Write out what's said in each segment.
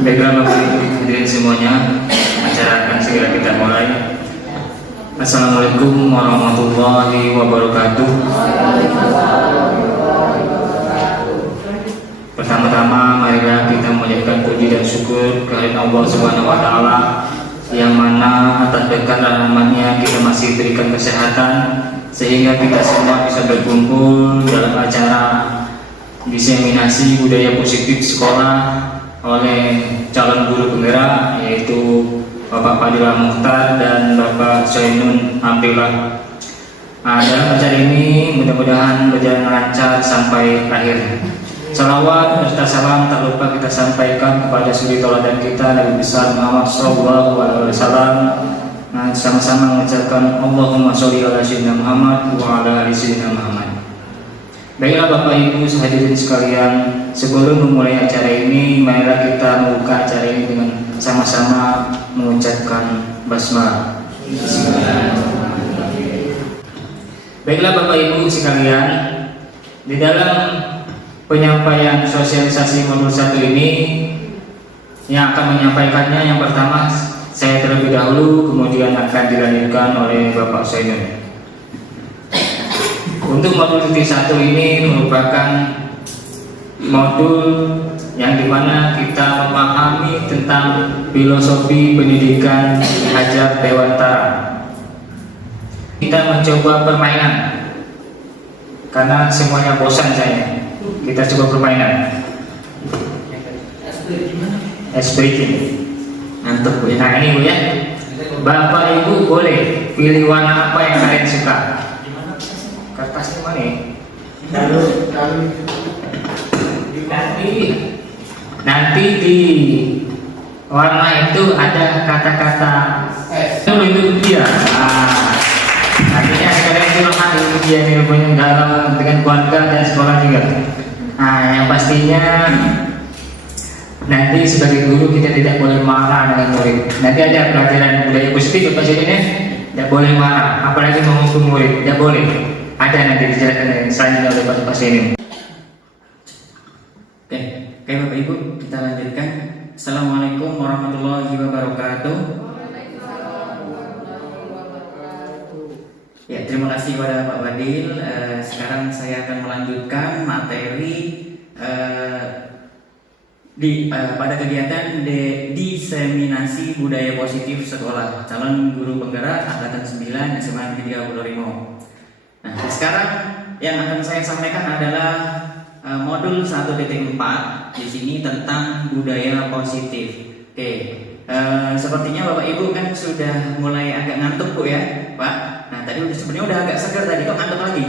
Baiklah Bapak Ibu hadirin semuanya, acara akan segera kita mulai. Assalamualaikum warahmatullahi wabarakatuh. Pertama-tama marilah kita mengucapkan puji dan syukur kehadirat Allah Subhanahu wa taala yang mana atas berkat rahmat-Nya kita masih diberikan kesehatan sehingga kita semua bisa berkumpul dalam acara diseminasi budaya positif sekolah oleh calon guru penggerak yaitu Bapak Fadilah Mukhtar dan Bapak Soinun Abdullah. Dalam acara ini mudah-mudahan berjalan lancar sampai akhir. Salawat serta salam tak lupa kita sampaikan kepada suri tauladan kita Nabi besar Muhammad Sallallahu Alaihi Wasallam. Sama-sama mengucapkan Allahumma sholli ala sayyidina Muhammad wa ala ali sayyidina Muhammad. Baiklah Bapak Ibu hadirin sekalian, sebelum memulai acara ini, marilah kita membuka acara ini dengan sama-sama mengucapkan basmalah. Baiklah Bapak Ibu sekalian, di dalam penyampaian sosialisasi modul 1 ini yang akan menyampaikannya yang pertama saya terlebih dahulu, kemudian akan dilanjutkan oleh Bapak Soinun. Untuk modul 1 ini merupakan modul yang dimana kita memahami tentang filosofi pendidikan Hajar Dewantara. Kita mencoba permainan karena semuanya bosan saya. Kita coba permainan. Espresso. Ngantuk Bu. Nah ini Bu ya. Bapak Ibu boleh pilih warna apa yang kalian suka. Kertasnya mana? Nanti di warna itu ada kata-kata itu dia. Artinya kalian curhat dia ilmunya dalam dengan keluarga dan sekolah juga. Yang pastinya nanti sebagai guru kita tidak boleh marah dengan murid. Nanti ada pelajaran budaya positif apa sih ini? Tidak boleh marah, apalagi menghukum murid, tidak boleh. Ada nanti dijelaskan selanjutnya oleh Pak Pasien. Oke, Bapak Ibu kita lanjutkan. Assalamualaikum warahmatullahi wabarakatuh. Ya, terima kasih kepada Pak Fadil. Sekarang saya akan melanjutkan materi pada kegiatan diseminasi budaya positif sekolah calon guru penggerak angkatan 9 SMA Negeri 3 Pulau Rimau. Nah, sekarang yang akan saya sampaikan adalah modul 1.4 di sini tentang budaya positif. Oke, sepertinya Bapak Ibu kan sudah mulai agak ngantuk Bu ya, Pak. Nah, tadi sebenarnya udah agak segar tadi, kok ngantuk lagi?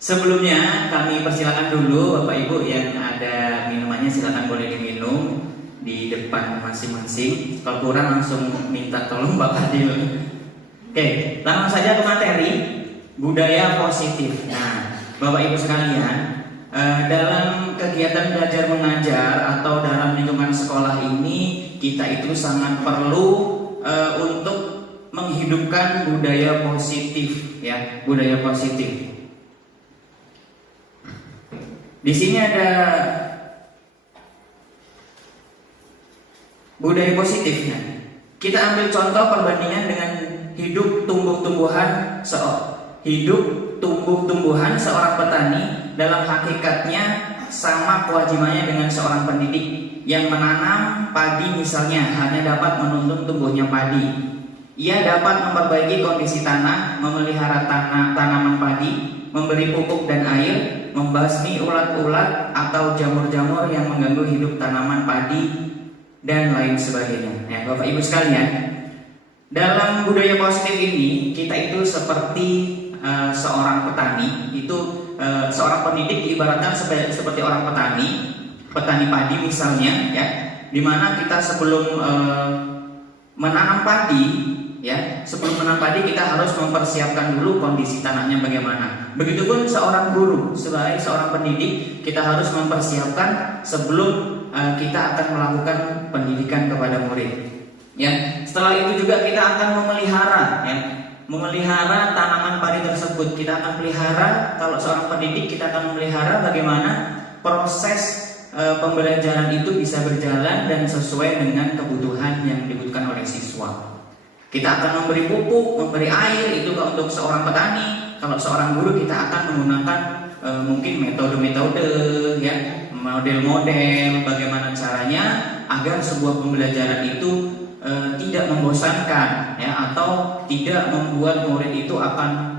Sebelumnya kami persilakan dulu Bapak Ibu yang ada minumannya silakan boleh diminum di depan masing-masing. Kalau kurang langsung minta tolong Bapak Fadil. Oke, langsung saja ke materi budaya positif. Nah, Bapak Ibu sekalian, dalam kegiatan belajar mengajar atau dalam lingkungan sekolah ini kita itu sangat perlu untuk menghidupkan budaya positif, ya, budaya positif. Di sini ada budaya positifnya. Kita ambil contoh perbandingan dengan hidup tumbuh-tumbuhan seorang petani. Dalam hakikatnya sama kewajibannya dengan seorang pendidik yang menanam padi misalnya hanya dapat menuntun tumbuhnya padi. Ia dapat memperbaiki kondisi tanah, memelihara tanaman padi, memberi pupuk dan air, membasmi ulat-ulat atau jamur-jamur yang mengganggu hidup tanaman padi dan lain sebagainya. Ya, Bapak Ibu sekalian, dalam budaya positif ini kita itu seperti seorang petani, seorang pendidik diibaratkan seperti orang petani padi misalnya, ya, dimana kita sebelum menanam padi, ya, sebelum menanam padi kita harus mempersiapkan dulu kondisi tanahnya bagaimana. Begitupun seorang guru, sebagai seorang pendidik kita harus mempersiapkan sebelum kita akan melakukan pendidikan kepada murid. Ya, setelah itu juga kita akan memelihara tanaman padi tersebut. Kita akan pelihara, kalau seorang pendidik kita akan memelihara bagaimana proses pembelajaran itu bisa berjalan dan sesuai dengan kebutuhan yang dibutuhkan oleh siswa. Kita akan memberi pupuk, memberi air itu untuk seorang petani. Kalau seorang guru kita akan menggunakan mungkin metode-metode, ya, model-model bagaimana caranya agar sebuah pembelajaran itu tidak membosankan, ya, atau tidak membuat murid itu akan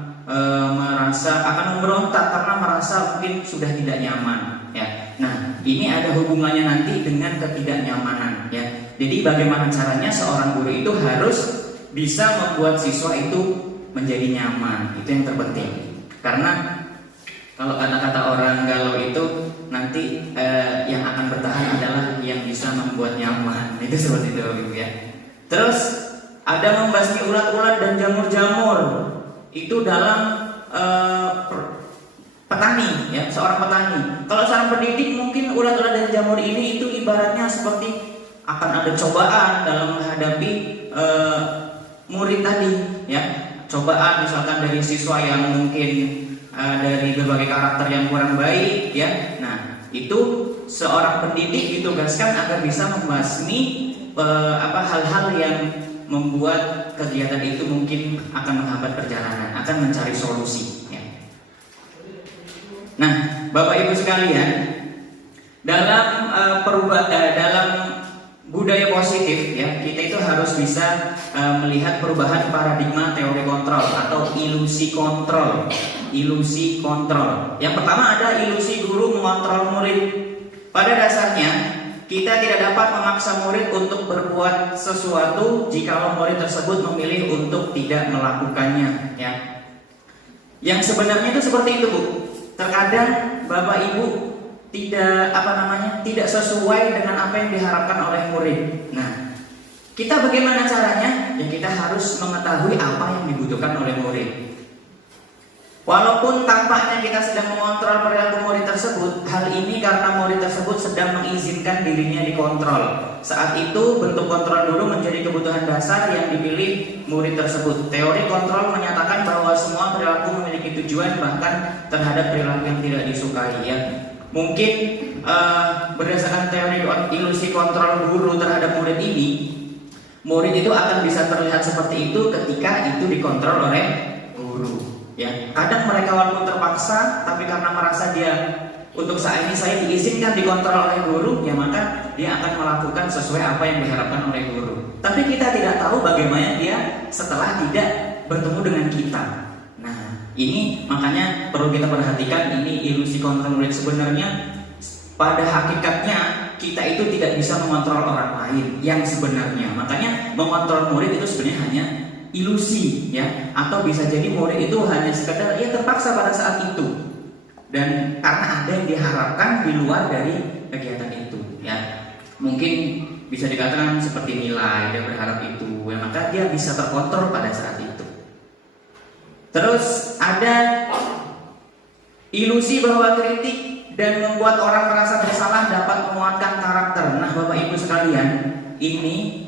memberontak karena merasa mungkin sudah tidak nyaman, ya. Nah, ini ada hubungannya nanti dengan ketidaknyamanan, ya. Jadi bagaimana caranya seorang guru itu harus bisa membuat siswa itu menjadi nyaman, itu yang terpenting. Karena kalau kata-kata orang galau itu nanti yang akan bertahan adalah yang bisa membuat nyaman, itu seperti itu, ya. Terus ada membasmi ulat-ulat dan jamur-jamur, itu dalam petani, ya, seorang petani. Kalau seorang pendidik mungkin ulat-ulat dan jamur ini itu ibaratnya seperti akan ada cobaan dalam menghadapi murid tadi, ya, cobaan misalkan dari siswa yang mungkin dari berbagai karakter yang kurang baik, ya. Nah, itu seorang pendidik ditugaskan agar bisa membasmi hal-hal yang membuat kegiatan itu mungkin akan menghambat perjalanan, akan mencari solusi, ya. Nah, Bapak Ibu sekalian, dalam dalam budaya positif, ya, kita itu harus bisa melihat perubahan paradigma teori kontrol atau ilusi kontrol. Ilusi kontrol. Yang pertama ada ilusi guru mengontrol murid. Pada dasarnya kita tidak dapat memaksa murid untuk berbuat sesuatu jika murid tersebut memilih untuk tidak melakukannya, ya. Yang sebenarnya itu seperti itu, Bu. Terkadang Bapak Ibu tidak sesuai dengan apa yang diharapkan oleh murid. Nah, kita bagaimana caranya? Ya, kita harus mengetahui apa yang dibutuhkan oleh murid. Walaupun tampaknya kita sedang mengontrol perilaku murid tersebut, hal ini karena murid tersebut sedang mengizinkan dirinya dikontrol. Saat itu bentuk kontrol dulu menjadi kebutuhan dasar yang dipilih murid tersebut. Teori kontrol menyatakan bahwa semua perilaku memiliki tujuan bahkan terhadap perilaku yang tidak disukai, ya. Mungkin berdasarkan teori ilusi kontrol guru terhadap murid ini, murid itu akan bisa terlihat seperti itu ketika itu dikontrol oleh guru, ya. Kadang mereka walaupun terpaksa, tapi karena merasa dia untuk saat ini saya diizinkan dikontrol oleh guru, ya maka dia akan melakukan sesuai apa yang diharapkan oleh guru. Tapi kita tidak tahu bagaimana dia setelah tidak bertemu dengan kita. Nah, ini makanya perlu kita perhatikan, ini ilusi kontrol murid. Sebenarnya pada hakikatnya kita itu tidak bisa mengontrol orang lain yang sebenarnya. Makanya mengontrol murid itu sebenarnya hanya ilusi, ya. Atau bisa jadi murid itu hanya sekedar ya terpaksa pada saat itu. Dan karena ada yang diharapkan di luar dari kegiatan itu, ya. Mungkin bisa dikatakan seperti nilai, dia berharap itu, ya, maka dia bisa terkontrol pada saat itu. Terus ada ilusi bahwa kritik dan membuat orang merasa bersalah dapat menguatkan karakter. Nah, Bapak Ibu sekalian, ini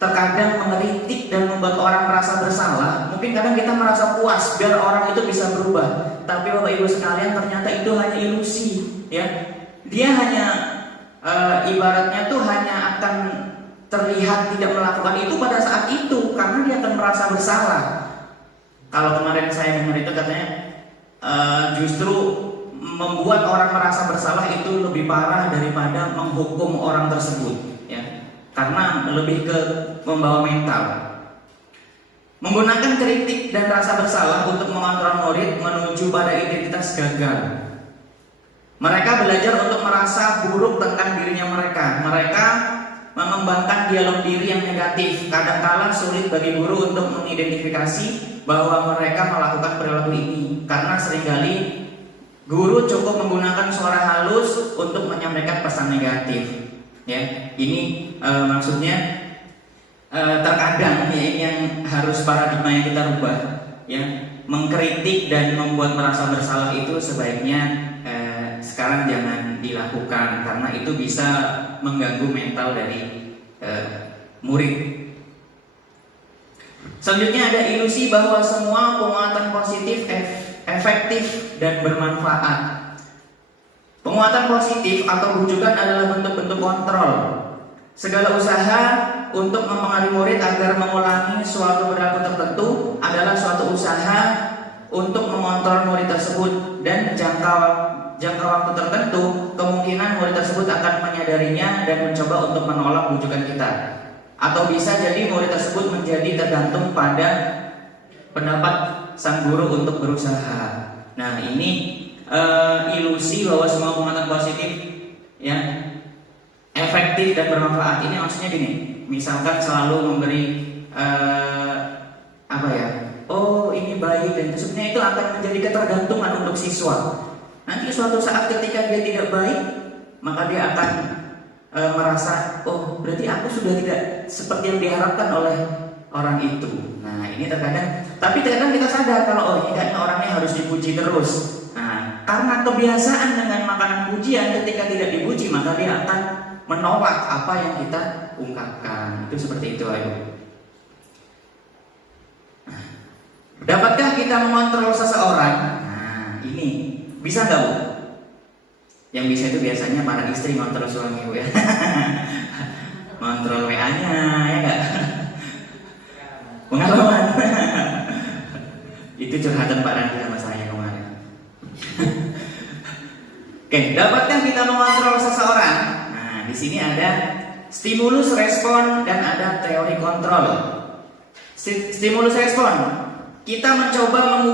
terkadang mengeritik dan membuat orang merasa bersalah. Mungkin kadang kita merasa puas biar orang itu bisa berubah. Tapi Bapak Ibu sekalian, ternyata itu hanya ilusi, ya. Dia hanya ibaratnya tuh hanya akan terlihat tidak melakukan itu pada saat itu karena dia akan merasa bersalah. Kalau kemarin saya dengar itu katanya justru membuat orang merasa bersalah itu lebih parah daripada menghukum orang tersebut, ya. Karena lebih ke membawa mental. Menggunakan kritik dan rasa bersalah untuk mengontrol murid menuju pada identitas gagal. Mereka belajar untuk merasa buruk tentang dirinya mereka. Mereka mengembangkan dialog diri yang negatif. Kadangkala sulit bagi guru untuk mengidentifikasi bahwa mereka melakukan perilaku ini, karena seringkali guru cukup menggunakan suara halus untuk menyampaikan pesan negatif. Ya, ini maksudnya terkadang ya, yang harus paradigma yang kita rubah, ya. Mengkritik dan membuat merasa bersalah itu sebaiknya sekarang jangan dilakukan karena itu bisa mengganggu mental dari murid. Selanjutnya ada ilusi bahwa semua penguatan positif efektif dan bermanfaat. Penguatan positif atau rujukan adalah bentuk-bentuk kontrol. Segala usaha untuk mempengaruhi murid agar mengulangi suatu perilaku tertentu adalah suatu usaha untuk mengontrol murid tersebut, dan jangka waktu tertentu kemungkinan murid tersebut akan menyadarinya dan mencoba untuk menolak rujukan kita. Atau bisa jadi murid tersebut menjadi tergantung pada pendapat sang guru untuk berusaha. Nah, ini ilusi bahwa semua penguatan positif ya efektif dan bermanfaat. Ini maksudnya gini, misalkan selalu memberi oh ini baik, dan sebenarnya itu akan menjadi ketergantungan untuk siswa. Nanti suatu saat ketika dia tidak baik, maka dia akan merasa, oh berarti aku sudah tidak seperti yang diharapkan oleh orang itu. Nah ini terkadang kita sadar kalau oh ini kayaknya orangnya harus dipuji terus. Nah karena kebiasaan dengan makanan pujian, ketika tidak dipuji maka dia akan menolak apa yang kita ungkapkan. Itu seperti itu, ayo. Dapatkah kita mengontrol seseorang? Nah ini bisa nggak, Bu? Yang bisa itu biasanya para istri ngontrol suami, Bu ya. Ngontrol WA-nya, ya nggak? Pengalaman. Itu curhatan Pak Randi sama saya kemarin. Oke, dapatkah kita mengontrol seseorang? Nah, di sini ada stimulus respon dan ada teori kontrol. Stimulus respon, kita mencoba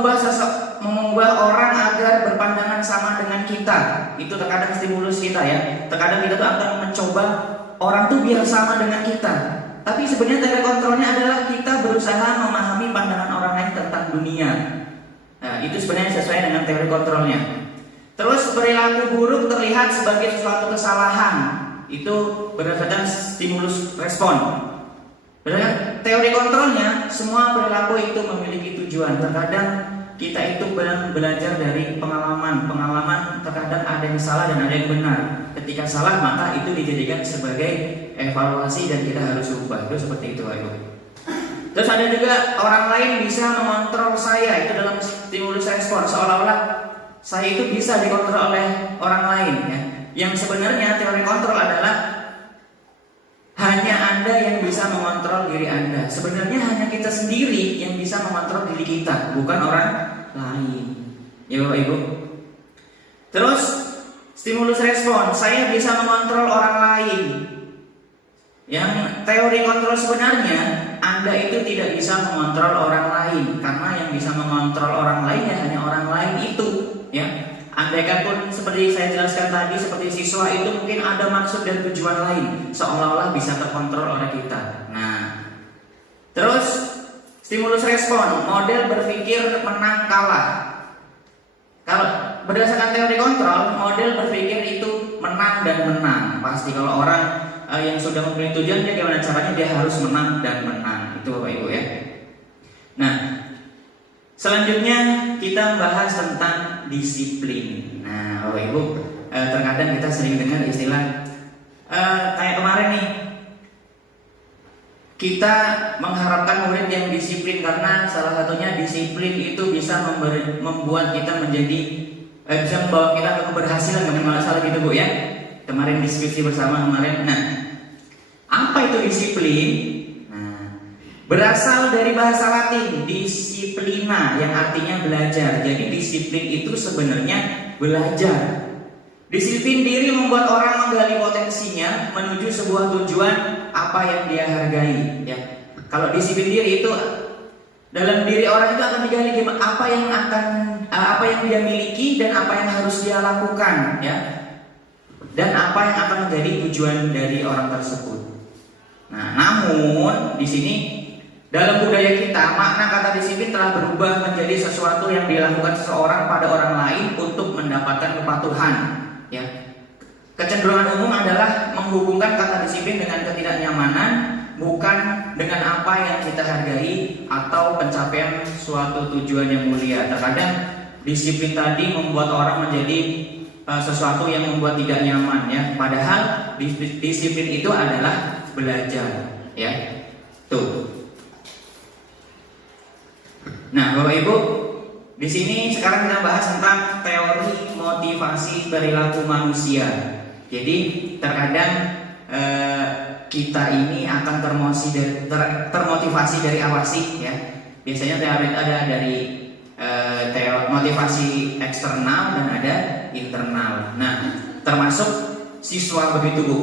mengubah orang agar berpandangan sama dengan kita. Itu terkadang stimulus kita ya. Terkadang kita tuh akan mencoba orang tuh biar sama dengan kita. Tapi sebenarnya teori kontrolnya adalah kita berusaha memahami pandangan orang lain tentang dunia. Nah, itu sebenarnya sesuai dengan teori kontrolnya. Terus perilaku buruk terlihat sebagai suatu kesalahan. Itu berdasarkan stimulus respon. Berdasarkan teori kontrolnya, semua perilaku itu memiliki tujuan. Terkadang kita itu belajar dari pengalaman. Pengalaman terkadang ada yang salah dan ada yang benar. Ketika salah maka itu dijadikan sebagai evaluasi dan kita harus ubah. Itu seperti itu, ayo. Terus ada juga orang lain bisa mengontrol saya. Itu dalam stimulus respon, seolah-olah saya itu bisa dikontrol oleh orang lain ya. Yang sebenarnya teori kontrol adalah hanya Anda yang bisa mengontrol diri Anda. Sebenarnya hanya kita sendiri yang bisa mengontrol diri kita, bukan orang lain. Ya Bapak Ibu. Terus stimulus respon, saya bisa mengontrol orang lain. Yang teori kontrol sebenarnya, Anda itu tidak bisa mengontrol orang lain, karena yang bisa mengontrol orang lain ya hanya orang lain itu, ya. Andaikan pun seperti saya jelaskan tadi, seperti siswa itu mungkin ada maksud dan tujuan lain, seolah-olah bisa terkontrol oleh kita. Nah, terus stimulus respon, model berpikir menang kalah. Kalau berdasarkan teori kontrol, model berpikir itu menang dan menang. Pasti kalau orang yang sudah mempunyai tujuan, dia gimana caranya dia harus menang dan menang. Itu Bapak Ibu ya. Nah, selanjutnya kita bahas tentang disiplin. Nah, Bapak Ibu, terkadang kita sering dengar istilah kayak kemarin nih, kita mengharapkan murid yang disiplin karena salah satunya disiplin itu bisa membuat kita menjadi bisa membawa kita ke keberhasilan, kalau salah gitu Bu ya. Kemarin diskusi bersama kemarin. Nah, apa itu disiplin? Berasal dari bahasa Latin disciplina yang artinya belajar. Jadi disiplin itu sebenarnya belajar. Disiplin diri membuat orang menggali potensinya menuju sebuah tujuan apa yang dia hargai. Ya. Kalau disiplin diri itu dalam diri orang itu akan digali apa yang dia miliki dan apa yang harus dia lakukan. Ya. Dan apa yang akan menjadi tujuan dari orang tersebut. Nah, namun di sini dalam budaya kita, makna kata disiplin telah berubah menjadi sesuatu yang dilakukan seseorang pada orang lain untuk mendapatkan kepatuhan. Ya. Kecenderungan umum adalah menghubungkan kata disiplin dengan ketidaknyamanan, bukan dengan apa yang kita hargai atau pencapaian suatu tujuan yang mulia. Terkadang disiplin tadi membuat orang menjadi sesuatu yang membuat tidak nyaman, ya. Padahal disiplin itu adalah belajar, ya. Tuh. Nah, Bapak Ibu, Di sini sekarang kita bahas tentang teori motivasi perilaku manusia. Jadi terkadang kita ini akan termotivasi dari apa sih ya? Biasanya teori ada dari motivasi eksternal dan ada internal. Nah, termasuk siswa begitu Bu.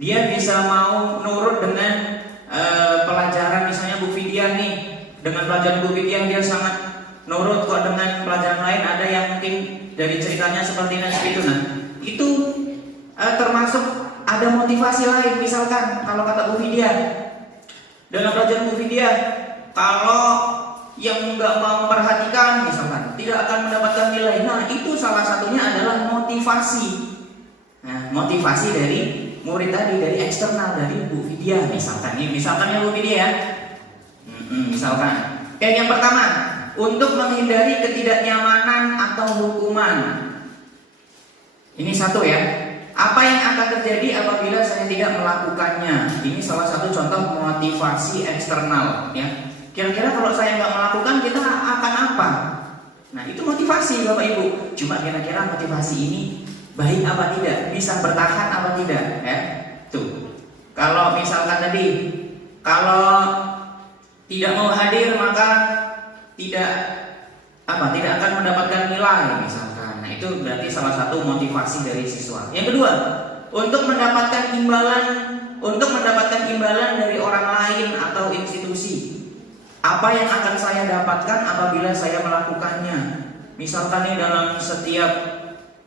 Dia bisa mau nurut dengan pelajaran misalnya Bu Vidya nih. Dengan pelajaran Bu Vidya dia sangat nurut kok, dengan pelajaran lain ada yang mungkin dari ceritanya seperti ini seperti itu. Nah, itu termasuk ada motivasi lain. Misalkan kalau kata Bu Vidya, dalam pelajaran Bu Vidya, kalau yang nggak mau memperhatikan misalkan tidak akan mendapatkan nilai. Nah, itu salah satunya adalah motivasi. Nah, motivasi dari murid tadi, dari eksternal, dari Bu Vidya misalkan. Ini misalkan ya Bu Vidya ya. Misalkan. Kayak yang pertama, untuk menghindari ketidaknyamanan atau hukuman. Ini satu ya. Apa yang akan terjadi apabila saya tidak melakukannya? Ini salah satu contoh motivasi eksternal ya. Kira-kira kalau saya nggak melakukan kita akan apa? Nah, itu motivasi Bapak Ibu. Cuma kira-kira motivasi ini baik apa tidak? Bisa bertahan apa tidak? Ya, tuh. Kalau misalkan tadi, kalau tidak mau hadir maka tidak akan mendapatkan nilai misalkan. Nah, itu berarti salah satu motivasi dari siswa. Yang kedua, untuk mendapatkan imbalan dari orang lain atau institusi. Apa yang akan saya dapatkan apabila saya melakukannya? Misalkan nih dalam setiap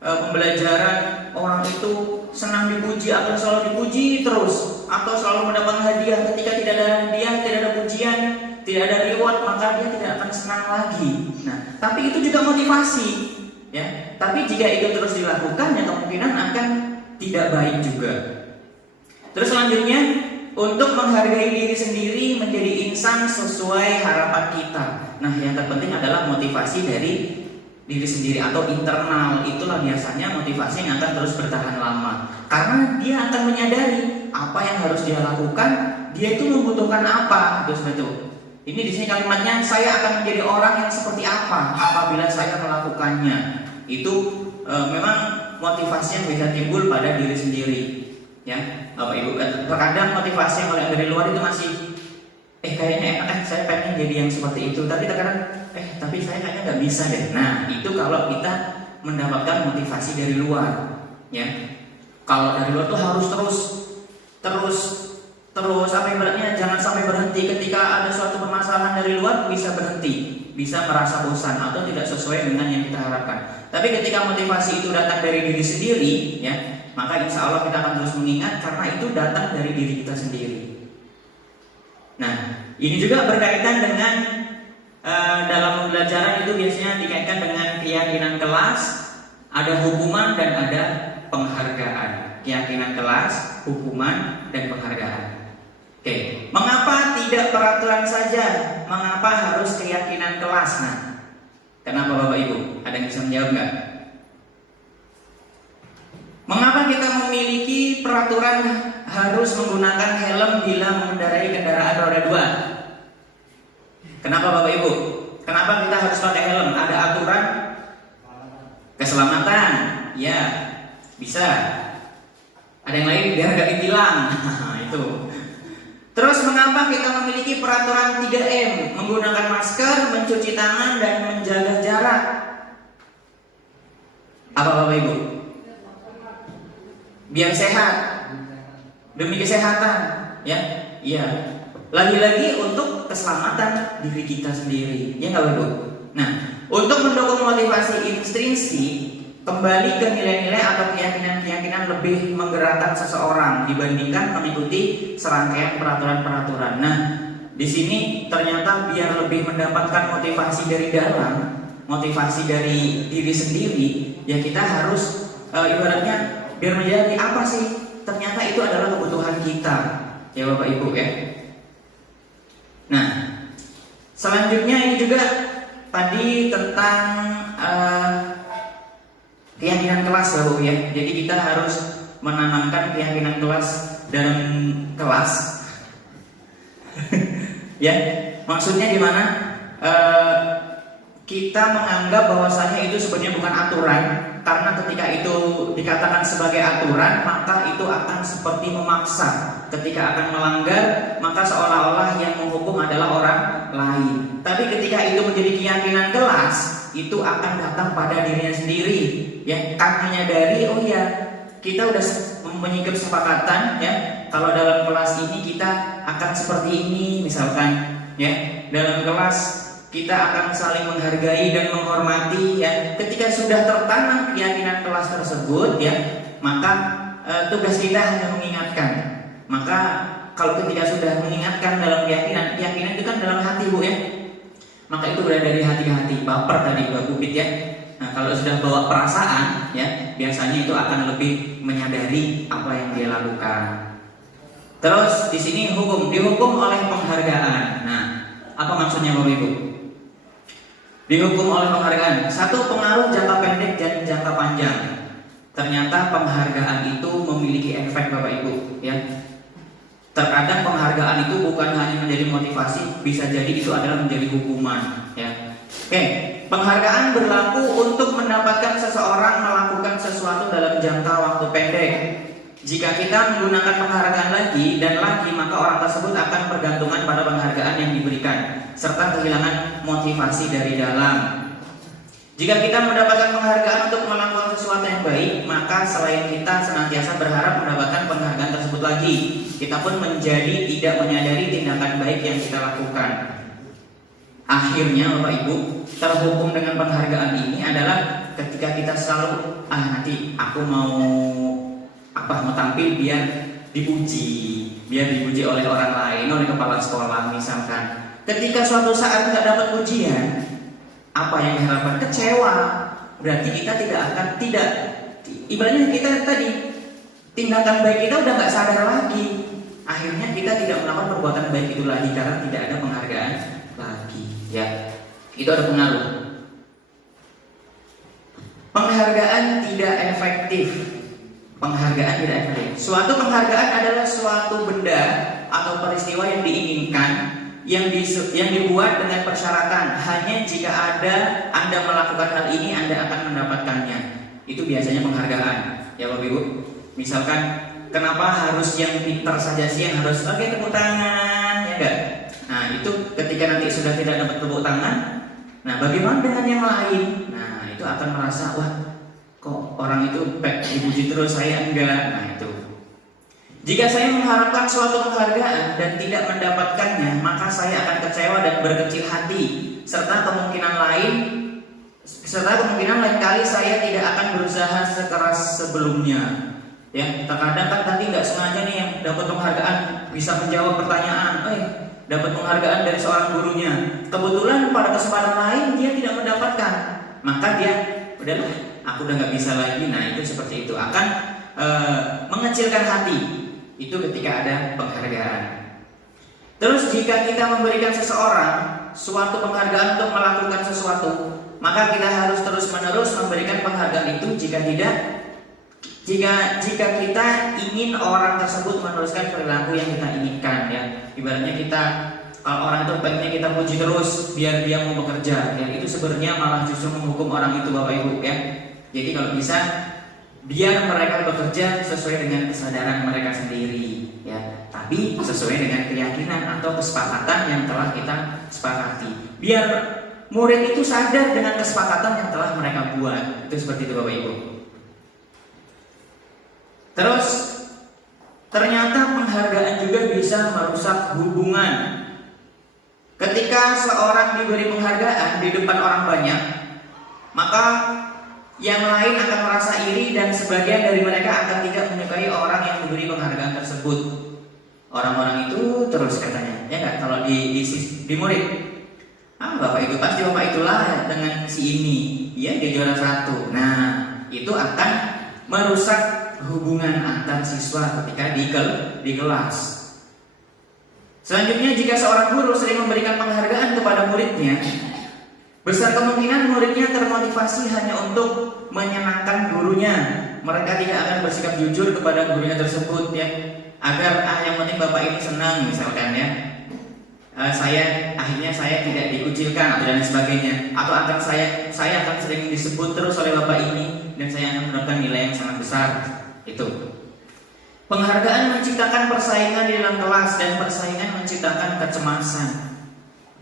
pembelajaran orang itu senang dipuji, akan selalu dipuji terus, atau selalu mendapat hadiah. Ketika tidak ada hadiah, tidak ada pujian, tidak ada reward, maka dia tidak akan senang lagi. Nah, tapi itu juga motivasi, ya. Tapi jika itu terus dilakukan, ya kemungkinan akan tidak baik juga. Terus selanjutnya, untuk menghargai diri sendiri menjadi insan sesuai harapan kita. Nah, yang terpenting adalah motivasi dari diri sendiri atau internal. Itulah biasanya motivasi yang akan terus bertahan lama. Karena dia akan menyadari apa yang harus dia lakukan, dia itu membutuhkan apa. Terus itu. Ini di sini kalimatnya, saya akan menjadi orang yang seperti apa apabila saya melakukannya. Itu memang motivasi yang bisa timbul pada diri sendiri. Ya, Bapak Ibu, terkadang motivasi yang dari luar itu masih kayaknya enak, saya pengen jadi yang seperti itu, tapi terkadang tapi saya kayaknya nggak bisa deh. Nah, itu kalau kita mendapatkan motivasi dari luar, ya. Kalau dari luar tuh harus terus apa ibaratnya, jangan sampai berhenti. Ketika ada suatu permasalahan dari luar bisa berhenti, bisa merasa bosan atau tidak sesuai dengan yang kita harapkan. Tapi ketika motivasi itu datang dari diri sendiri, ya, maka insya Allah kita akan terus mengingat karena itu datang dari diri kita sendiri. Nah, ini juga berkaitan dengan dalam pembelajaran itu biasanya dikaitkan dengan keyakinan kelas, ada hukuman dan ada penghargaan. Keyakinan kelas, hukuman, dan penghargaan. Oke, mengapa tidak peraturan saja? Mengapa harus keyakinan kelas? Nah, kenapa Bapak Ibu? Ada yang bisa menjawab nggak? Mengapa kita memiliki peraturan harus menggunakan helm bila mengendarai kendaraan roda 2? Kenapa Bapak Ibu? Kenapa kita harus pakai helm? Ada aturan keselamatan? Ya, bisa. Ada yang lain biar gak ditilang. Itu. Terus mengapa kita memiliki peraturan 3M? Menggunakan masker, mencuci tangan, dan menjaga jarak. Apa Bapak Ibu? Biar sehat, demi kesehatan, ya, iya. Lagi-lagi untuk keselamatan diri kita sendiri, ya nggak Bapak? Nah, untuk mendukung motivasi intrinsik, kembali ke nilai-nilai atau keyakinan-keyakinan lebih menggerakkan seseorang dibandingkan mengikuti serangkaian peraturan-peraturan. Nah, di sini ternyata biar lebih mendapatkan motivasi dari dalam, motivasi dari diri sendiri, ya kita harus ibaratnya biar menjadi apa sih? Ternyata itu adalah kebutuhan kita, ya Bapak Ibu ya. Nah, selanjutnya ini juga tadi tentang keyakinan kelas Bapak ya. Jadi kita harus menanamkan keyakinan kelas dalam kelas. Ya, maksudnya gimana? kita menganggap bahwasanya itu sebenarnya bukan aturan, karena ketika itu dikatakan sebagai aturan, maka itu akan seperti memaksa. Ketika akan melanggar, maka seolah-olah yang menghukum adalah orang lain. Tapi ketika itu menjadi keyakinan kelas, itu akan datang pada dirinya sendiri. Ya, kan menyadari, oh ya, kita udah menyingkap kesepakatan, ya. Kalau dalam kelas ini kita akan seperti ini, misalkan, ya. Dalam kelas kita akan saling menghargai dan menghormati, ya. Ketika sudah tertanam keyakinan kelas tersebut, ya, maka tugas kita hanya mengingatkan. Maka kalau ketika sudah mengingatkan dalam keyakinan itu kan dalam hati, Bu, ya. Maka itu udah dari hati ke hati, baper tadi Mbak Bubit, ya. Nah, kalau sudah bawa perasaan, ya, biasanya itu akan lebih menyadari apa yang dia lakukan. Terus di sini dihukum oleh penghargaan. Nah, apa maksudnya Bapak Ibu? Dihukum oleh penghargaan. Satu, pengaruh jangka pendek dan jangka panjang. Ternyata penghargaan itu memiliki efek Bapak Ibu, ya. Terkadang penghargaan itu bukan hanya menjadi motivasi, bisa jadi itu adalah menjadi hukuman, ya. Oke, penghargaan berlaku untuk mendapatkan seseorang melakukan sesuatu dalam jangka waktu pendek. Jika kita menggunakan penghargaan lagi dan lagi, maka orang tersebut akan bergantungan pada penghargaan yang diberikan, serta kehilangan motivasi dari dalam. Jika kita mendapatkan penghargaan untuk melakukan sesuatu yang baik, maka selain kita senantiasa berharap mendapatkan penghargaan tersebut lagi, kita pun menjadi tidak menyadari tindakan baik yang kita lakukan. Akhirnya Bapak Ibu, terhukum dengan penghargaan ini adalah ketika kita selalu nanti aku mau tampil biar dipuji oleh orang lain, oleh kepala sekolah misalkan. Ketika suatu saat nggak dapat pujian, apa yang diharapkan? Kecewa. Berarti kita ibaratnya kita tadi tindakan baik kita udah nggak sadar lagi. Akhirnya kita tidak melakukan perbuatan baik itu lagi karena tidak ada penghargaan lagi. Ya, itu ada pengaruh. Penghargaan tidak efektif. Penghargaan tidak efektif. Suatu penghargaan adalah suatu benda atau peristiwa yang diinginkan, yang dibuat dengan persyaratan. Hanya jika Anda melakukan hal ini, Anda akan mendapatkannya. Itu biasanya penghargaan, ya Bapak Ibu. Misalkan, kenapa harus yang pintar saja sih yang harus tepuk tangan, ya enggak? Nah, itu ketika nanti sudah tidak dapat tepuk tangan, nah bagaimana dengan yang lain? Nah, itu akan merasa, wah, kok orang itu dipuji terus, saya enggak. Nah, itu. Jika saya mengharapkan suatu penghargaan dan tidak mendapatkannya, maka saya akan kecewa dan berkecil hati, serta kemungkinan lain kali saya tidak akan berusaha sekeras sebelumnya. Ya, terkadang kan tadi nggak sengaja nih yang dapat penghargaan bisa menjawab pertanyaan, dapat penghargaan dari seorang gurunya. Kebetulan pada kesempatan lain dia tidak mendapatkan, maka dia udahlah, aku udah nggak bisa lagi. Nah, itu seperti itu akan mengecilkan hati. Itu ketika ada penghargaan. Terus jika kita memberikan seseorang suatu penghargaan untuk melakukan sesuatu, maka kita harus terus-menerus memberikan penghargaan itu. Jika kita ingin orang tersebut meneruskan perilaku yang kita inginkan, ya. Ibaratnya kalau orang itu pengennya kita puji terus biar dia mau bekerja, ya, itu sebenarnya malah justru menghukum orang itu Bapak Ibu, ya. Jadi kalau bisa biar mereka bekerja sesuai dengan kesadaran mereka sendiri, ya. Tapi sesuai dengan keyakinan atau kesepakatan yang telah kita sepakati. Biar murid itu sadar dengan kesepakatan yang telah mereka buat. Itu seperti itu Bapak Ibu. Terus ternyata penghargaan juga bisa merusak hubungan. Ketika seorang diberi penghargaan di depan orang banyak, maka yang lain akan merasa iri dan sebagian dari mereka akan tidak menyukai orang yang diberi penghargaan tersebut. Orang-orang itu terus katanya, ya nggak, kalau di murid, Bapak itu pasti Bapak itulah dengan si ini, ya dia juara 1. Nah, itu akan merusak hubungan antar siswa ketika di kelas. Selanjutnya, jika seorang guru sering memberikan penghargaan kepada muridnya, besar kemungkinan muridnya termotivasi hanya untuk menyenangkan gurunya. Mereka tidak akan bersikap jujur kepada gurunya tersebut, ya, agar yang penting Bapak ini senang misalkan, ya. akhirnya saya tidak dikucilkan atau dan sebagainya, atau akan saya akan sering disebut terus oleh bapak ini dan saya akan mendapatkan nilai yang sangat besar. Itu. Penghargaan menciptakan persaingan di dalam kelas dan persaingan menciptakan kecemasan.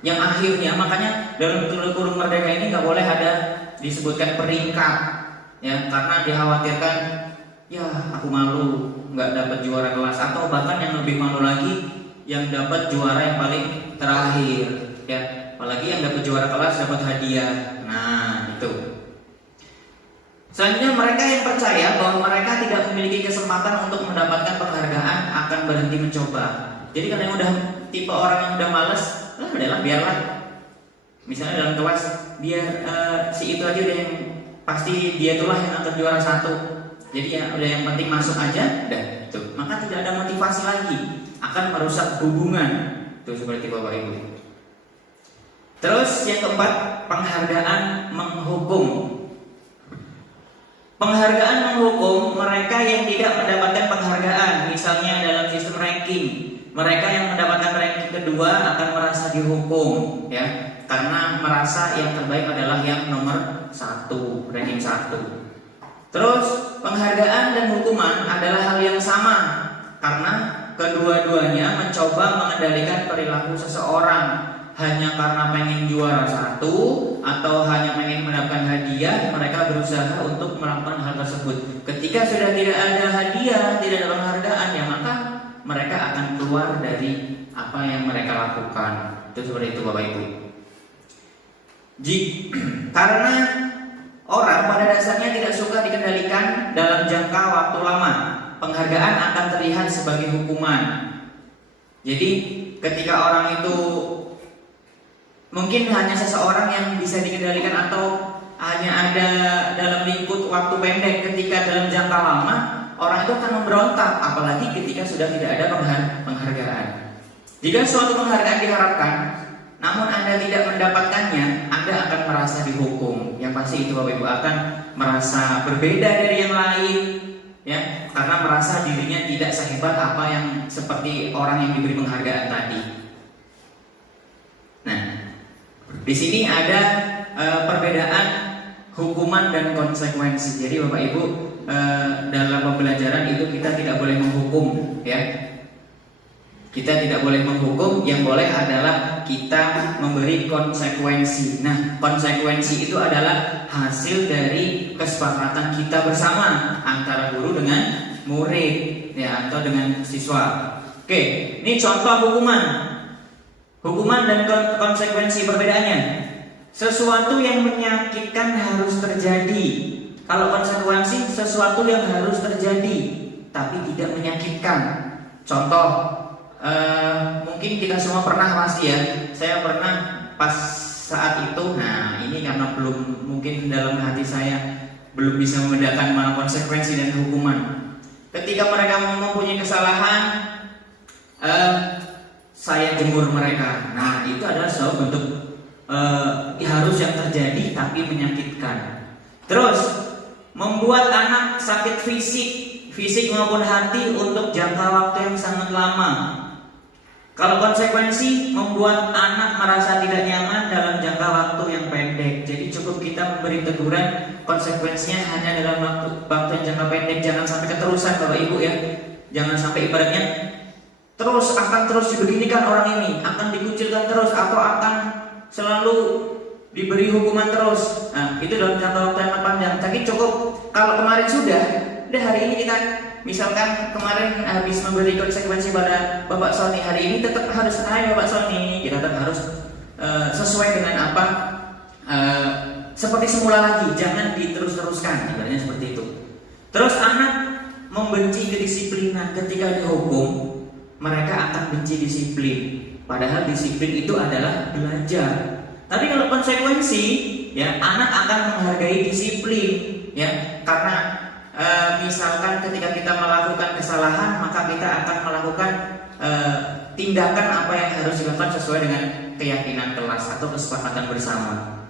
Yang akhirnya makanya dalam kurikulum Merdeka ini nggak boleh ada disebutkan peringkat, ya, karena dikhawatirkan ya aku malu nggak dapat juara kelas, atau bahkan yang lebih malu lagi yang dapat juara yang paling terakhir, ya, apalagi yang dapat juara kelas dapat hadiah. Nah itu. Selanjutnya mereka yang percaya bahwa mereka tidak memiliki kesempatan untuk mendapatkan penghargaan akan berhenti mencoba. Jadi kalau yang udah tipe orang yang udah males, udahlah biarlah. Misalnya dalam kelas biar si itu aja udah yang pasti dia itulah yang akan juara satu. Jadi ya udah yang penting masuk aja, udah itu. Maka tidak ada motivasi lagi, akan merusak hubungan. Itu seperti Bapak Ibu. Terus yang keempat, penghargaan menghukum. Penghargaan menghukum mereka yang tidak mendapatkan penghargaan, misalnya dalam sistem ranking. Mereka yang mendapatkan ranking kedua akan merasa dihukum, ya, karena merasa yang terbaik adalah yang nomor 1, ranking 1. Terus penghargaan dan hukuman adalah hal yang sama, karena kedua-duanya mencoba mengendalikan perilaku seseorang. Hanya karena pengen juara 1 atau hanya pengen mendapatkan hadiah, mereka berusaha untuk melakukan hal tersebut. Ketika sudah tidak ada hadiah, tidak ada penghargaan, ya maka mereka akan keluar dari apa yang mereka lakukan. Itu seperti itu Bapak Ibu. Karena orang pada dasarnya tidak suka dikendalikan dalam jangka waktu lama, penghargaan akan terlihat sebagai hukuman. Jadi ketika orang itu mungkin hanya seseorang yang bisa dikendalikan atau hanya ada dalam lingkup waktu pendek, ketika dalam jangka lama orang itu akan memberontak, apalagi ketika sudah tidak ada penghargaan. Jika suatu penghargaan diharapkan, namun Anda tidak mendapatkannya, Anda akan merasa dihukum. Yang pasti itu Bapak Ibu akan merasa berbeda dari yang lain, ya, karena merasa dirinya tidak sehebat apa yang seperti orang yang diberi penghargaan tadi. Nah, di sini ada perbedaan hukuman dan konsekuensi. Jadi Bapak Ibu, dalam pembelajaran itu kita tidak boleh menghukum, ya. Kita tidak boleh menghukum, yang boleh adalah kita memberi konsekuensi. Nah, konsekuensi itu adalah hasil dari kesepakatan kita bersama antara guru dengan murid, ya, atau dengan siswa. Oke, ini contoh hukuman. Hukuman dan konsekuensi perbedaannya. Sesuatu yang menyakitkan harus terjadi. Kalau konsekuensi, sesuatu yang harus terjadi tapi tidak menyakitkan. Contoh, mungkin kita semua pernah pasti ya. Saya pernah pas saat itu. Nah, ini karena belum, mungkin dalam hati saya belum bisa membedakan mana konsekuensi dan hukuman. Ketika mereka mempunyai kesalahan, saya jemur mereka. Nah, itu adalah suatu bentuk harus yang terjadi tapi menyakitkan. Terus membuat anak sakit fisik maupun hati untuk jangka waktu yang sangat lama. Kalau konsekuensi, membuat anak merasa tidak nyaman dalam jangka waktu yang pendek. Jadi cukup kita memberi teguran, konsekuensinya hanya dalam waktu yang jangka pendek. Jangan sampai keterusan Bapak Ibu, ya. Jangan sampai ibaratnya akan terus dibeginikan orang ini, akan dikucilkan terus, atau akan selalu diberi hukuman terus. Nah, itu dalam jangka waktu yang panjang. Tapi cukup kalau kemarin sudah hari ini kita misalkan kemarin habis memberi konsekuensi pada Bapak Sony, hari ini tetap harus, hai Bapak Sony, kita tetap harus sesuai dengan apa seperti semula lagi, jangan diterus-teruskan, ibaratnya seperti itu. Terus anak membenci kedisiplinan. Ketika dihukum, mereka akan benci disiplin, padahal disiplin itu adalah belajar. Tapi kalau konsekuensi, ya, anak akan menghargai disiplin, ya, karena misalkan ketika kita melakukan kesalahan, maka kita akan melakukan tindakan apa yang harus dilakukan sesuai dengan keyakinan kelas atau kesepakatan bersama.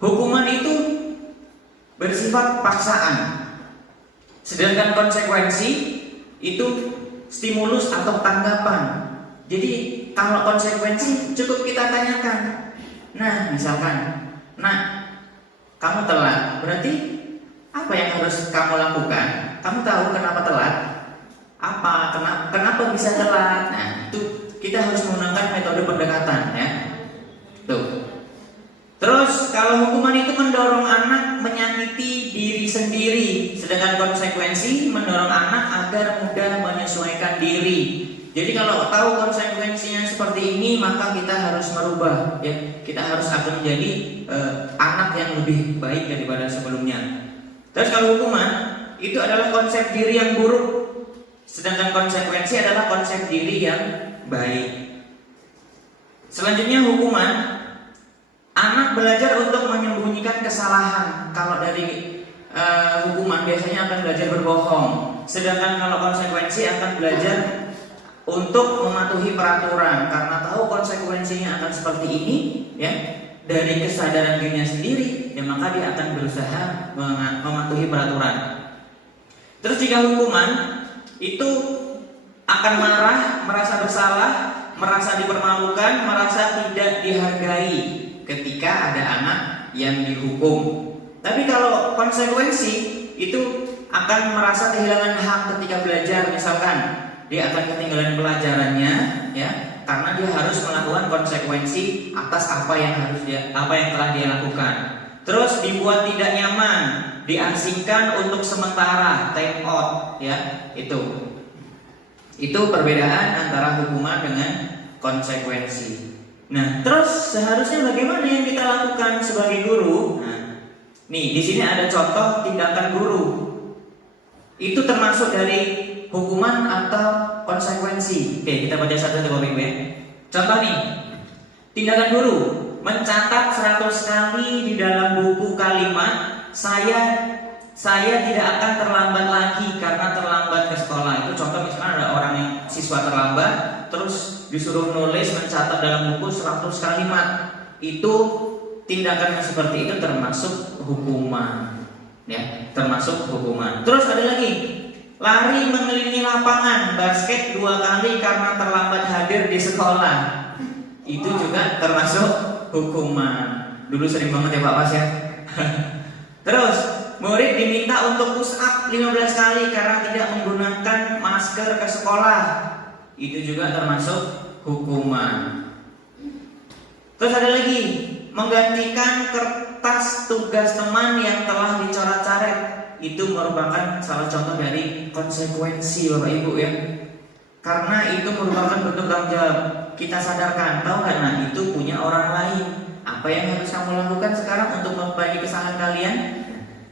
Hukuman itu bersifat paksaan, sedangkan konsekuensi itu stimulus atau tanggapan. Jadi kalau konsekuensi cukup kita tanyakan. Nah, misalkan, "Nak, kamu telat, berarti apa yang harus kamu lakukan? Kamu tahu kenapa telat? Kenapa bisa telat?" Nah, itu kita harus menggunakan metode pendekatan, ya. Tuh. Terus kalau hukuman itu mendorong anak menyakiti diri sendiri, sedangkan konsekuensi mendorong anak agar mudah menyesuaikan diri. Jadi kalau tahu konsekuensinya seperti ini, maka kita harus merubah, ya. Kita harus akan menjadi anak yang lebih baik daripada sebelumnya. Terus kalau hukuman itu adalah konsep diri yang buruk, sedangkan konsekuensi adalah konsep diri yang baik. Selanjutnya hukuman, anak belajar untuk menyembunyikan kesalahan. Kalau dari hukuman biasanya akan belajar berbohong, sedangkan kalau konsekuensi akan belajar untuk mematuhi peraturan karena tahu konsekuensinya akan seperti ini, ya. Dari kesadaran dirinya sendiri, ya, maka dia akan berusaha mematuhi peraturan. Terus jika hukuman itu akan marah, merasa bersalah, merasa dipermalukan, merasa tidak dihargai ketika ada anak yang dihukum. Tapi kalau konsekuensi itu akan merasa kehilangan hak ketika belajar, misalkan dia akan ketinggalan pelajarannya, ya, karena dia harus melakukan konsekuensi atas apa yang telah dia lakukan. Terus dibuat tidak nyaman, diasingkan untuk sementara, time out, ya, itu perbedaan antara hukuman dengan konsekuensi. Nah, terus seharusnya bagaimana yang kita lakukan sebagai guru? Nah, nih di sini ada contoh tindakan guru. Itu termasuk dari hukuman atau konsekuensi. Oke, kita baca satu-satu Bapak Ibu, ya. Contoh nih, tindakan guru mencatat 100 kali di dalam buku kalimat saya tidak akan terlambat lagi karena terlambat ke sekolah. Itu contoh, misalnya ada orang yang siswa terlambat, terus disuruh nulis mencatat dalam buku 100 kalimat. Itu tindakan yang seperti itu termasuk hukuman, ya, termasuk hukuman. Terus ada lagi, lari mengelilingi lapangan basket 2 kali karena terlambat hadir di sekolah. Itu juga termasuk hukuman. Dulu sering banget ya Pak Pas, ya. Terus murid diminta untuk push up 15 kali karena tidak menggunakan masker ke sekolah. Itu juga termasuk hukuman. Terus ada lagi, menggantikan kertas tugas teman yang telah dicoret-coret. Itu merupakan salah contoh dari konsekuensi Bapak Ibu, ya. Karena itu merupakan bentuk tanggung jawab. Kita sadarkan, tahu kan, nah, itu punya orang lain. Apa yang harus kamu lakukan sekarang untuk memperbaiki kesalahan kalian?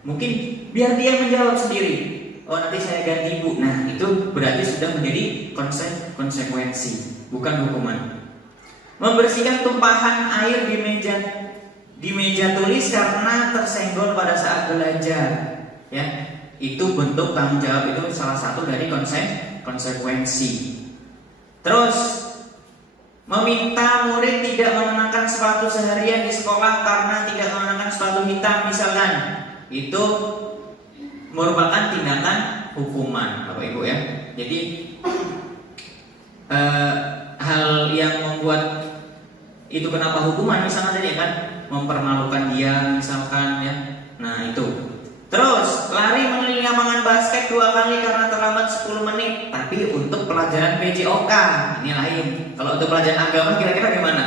Mungkin biar dia menjawab sendiri. Oh, nanti saya ganti Bu. Nah, itu berarti sudah menjadi konsekuensi, bukan hukuman. Membersihkan tumpahan air di meja tulis karena tersenggol pada saat belajar, ya. Itu bentuk tanggung jawab, itu salah satu dari konsekuensi. Terus meminta murid tidak mengenakan sepatu seharian di sekolah karena tidak mengenakan sepatu hitam, misalkan. Itu merupakan tindakan hukuman, Bapak Ibu, ya. Jadi hal yang membuat itu kenapa hukuman, misalnya tadi kan mempermalukan dia, misalkan, ya. Nah, itu. Terus lari mengelilingi lapangan basket 2 kali karena terlambat 10 menit. Tapi untuk pelajaran PJOK ini lain. Kalau untuk pelajaran agama kira-kira gimana?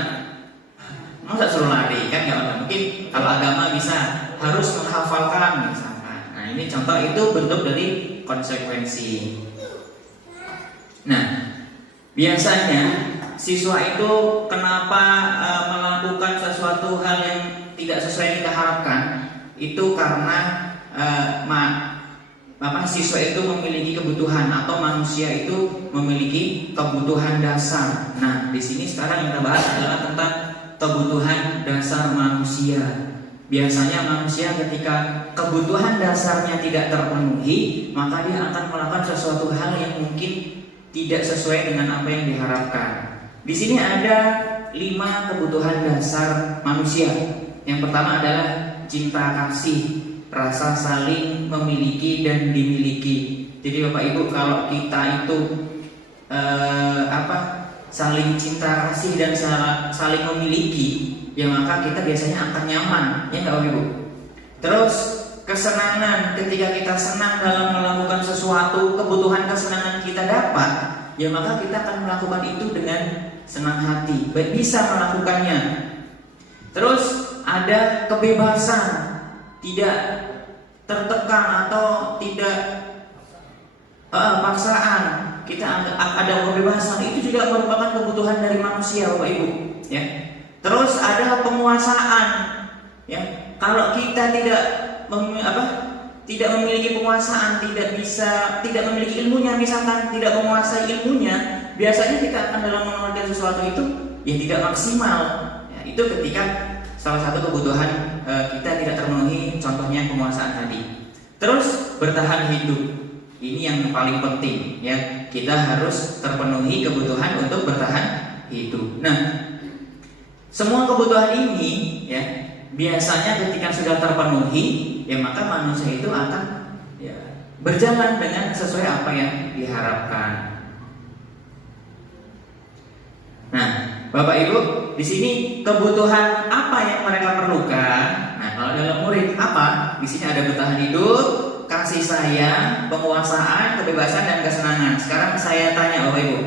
Masa suruh lari, kan nggak ada. Mungkin kalau agama bisa harus menghafalkan, misalkan. Nah, ini contoh, itu bentuk dari konsekuensi. Nah, biasanya siswa itu kenapa melakukan sesuatu hal yang tidak sesuai yang kita harapkan? Itu karena siswa itu memiliki kebutuhan, atau manusia itu memiliki kebutuhan dasar. Nah, di sini sekarang yang kita bahas adalah tentang kebutuhan dasar manusia. Biasanya manusia ketika kebutuhan dasarnya tidak terpenuhi, maka dia akan melakukan sesuatu hal yang mungkin tidak sesuai dengan apa yang diharapkan. Di sini ada 5 kebutuhan dasar manusia. Yang pertama adalah cinta kasih, rasa saling memiliki dan dimiliki. Jadi Bapak Ibu, kalau kita itu saling cinta kasih dan saling memiliki, ya maka kita biasanya akan nyaman, ya nggak Bapak Ibu? Terus kesenangan, ketika kita senang dalam melakukan sesuatu, kebutuhan kesenangan kita dapat, ya maka kita akan melakukan itu dengan senang hati, bisa melakukannya. Terus ada kebebasan, tidak tertekan atau tidak paksaan, kita ada kebebasan, itu juga merupakan kebutuhan dari manusia Bapak Ibu, ya. Terus ada penguasaan, ya. Kalau kita tidak memiliki penguasaan, tidak memiliki ilmunya, misalkan tidak menguasai ilmunya, biasanya kita akan dalam mengerjakan sesuatu itu ya tidak maksimal. Ya, itu ketika salah satu kebutuhan kita tidak terpenuhi, contohnya penguasaan tadi. Terus bertahan hidup, ini yang paling penting, ya. Kita harus terpenuhi kebutuhan untuk bertahan hidup. Nah, semua kebutuhan ini, ya, biasanya ketika sudah terpenuhi, ya maka manusia itu akan ya, berjalan dengan sesuai apa yang diharapkan. Nah, Bapak Ibu, di sini kebutuhan apa yang mereka perlukan? Nah, kalau dalam murid apa? Di sini ada bertahan hidup, kasih sayang, penguasaan, kebebasan dan kesenangan. Sekarang saya tanya Bapak Ibu,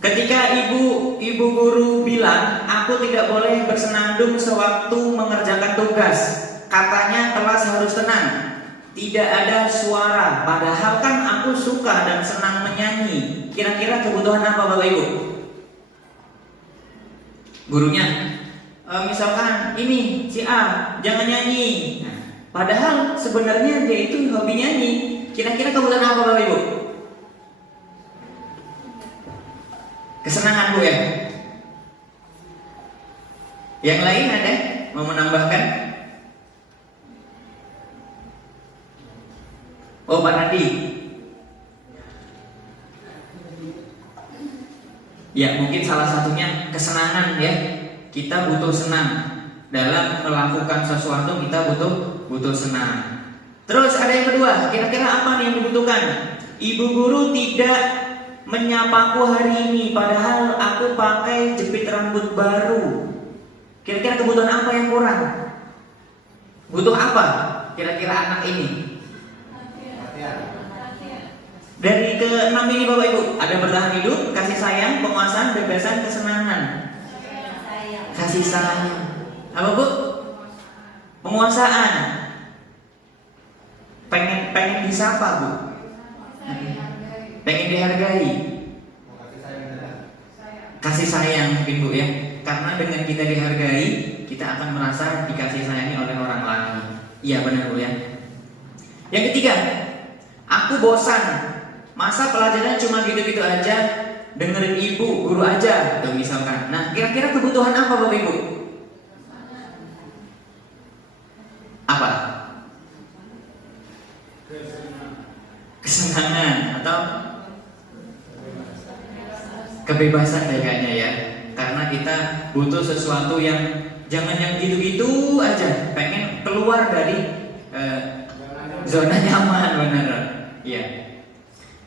ketika ibu guru bilang aku tidak boleh bersenandung sewaktu mengerjakan tugas, katanya kelas harus tenang, tidak ada suara, padahal kan aku suka dan senang menyanyi. Kira-kira kebutuhan apa Bapak Ibu? Gurunya misalkan ini si A jangan nyanyi, nah, padahal sebenarnya dia itu hobi nyanyi. Kira-kira kebutuhan apa Bapak Ibu? Kesenangan Bu ya. Yang lain ada mau menambahkan? Oh, Pak Nadi. Ya, mungkin salah satunya kesenangan ya. Kita butuh senang dalam melakukan sesuatu, kita butuh senang. Terus ada yang kedua, kira-kira apa nih yang dibutuhkan? Ibu guru tidak menyapaku hari ini, padahal aku pakai jepit rambut baru. Kira-kira kebutuhan apa yang kurang? Butuh apa kira-kira anak ini? Dari ke-6 ini Bapak Ibu, ada bertahan hidup, kasih sayang, penguasaan, kebebasan, kesenangan. Kasih sayang. Apa Bu? Penguasaan. Pengen disapa Bu. Pengen dihargai. Kasih sayang mungkin Bu ya. Karena dengan kita dihargai, kita akan merasa dikasih sayangi oleh orang lain. Iya benar Bu ya. Yang ketiga, aku bosan. Masa pelajaran cuma gitu-gitu aja, dengerin ibu, guru aja, tuh misalkan. Nah, kira-kira kebutuhan apa Bapak Ibu? Apa? Kesenangan atau kebebasan kayaknya ya. Karena kita butuh sesuatu yang jangan yang gitu-gitu aja, pengen keluar dari zona nyaman, benar. Iya.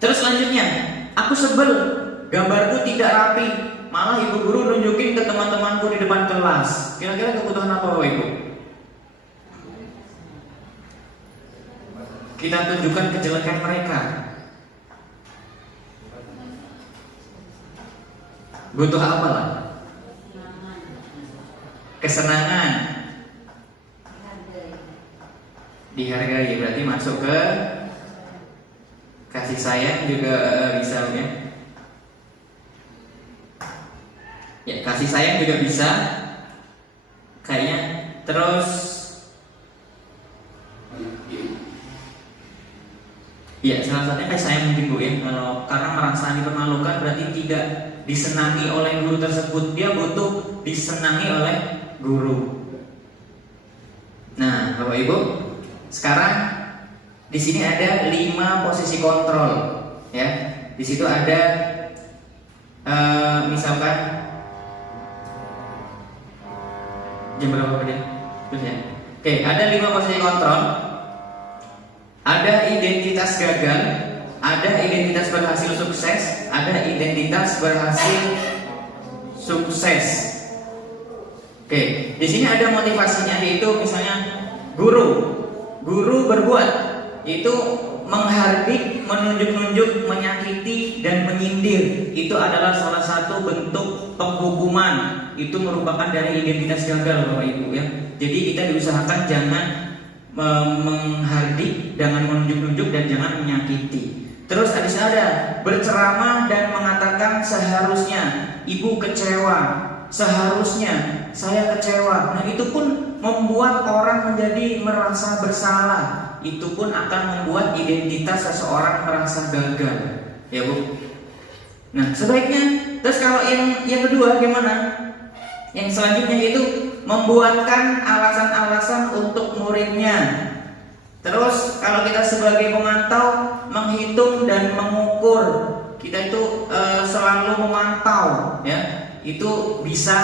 Terus selanjutnya, aku sebel, gambarku tidak rapi, malah ibu guru nunjukin ke teman-temanku di depan kelas. Kira-kira kebutuhan apa Bapak Ibu? Kita tunjukkan kejelekan mereka. Butuh apa lah? Kesenangan. Dihargai, berarti masuk ke kasih sayang juga bisa ya. Ya, kasih sayang juga bisa. Kayaknya terus ya salah satunya kasih sayang mungkin Bu ya. Kalau karena merasa dipermalukan berarti tidak disenangi oleh guru tersebut, dia butuh disenangi oleh guru. Nah, Bapak Ibu, sekarang di sini ada 5 posisi kontrol, ya. Di situ ada misalkan jam berapa dia? Terus ya. Oke, ada 5 posisi kontrol. Ada identitas gagal, ada Ada identitas berhasil sukses, ada identitas berhasil sukses. Oke, di sini ada motivasinya, yaitu misalnya guru berbuat, itu menghardik, menunjuk-nunjuk, menyakiti dan menyindir. Itu adalah salah satu bentuk penghukuman. Itu merupakan dari identitas gagal, Bapak Ibu ya. Jadi kita diusahakan jangan menghardik, jangan menunjuk-nunjuk dan jangan menyakiti. Terus ada berceramah dan mengatakan seharusnya, ibu kecewa, seharusnya saya kecewa. Nah, itu pun membuat orang menjadi merasa bersalah. Itu pun akan membuat identitas seseorang merasa gagal, ya Bu. Nah, sebaiknya, terus kalau yang kedua gimana? Yang selanjutnya itu membuatkan alasan-alasan untuk muridnya. Terus kalau kita sebagai pemantau menghitung dan mengukur, kita itu selalu memantau, ya, itu bisa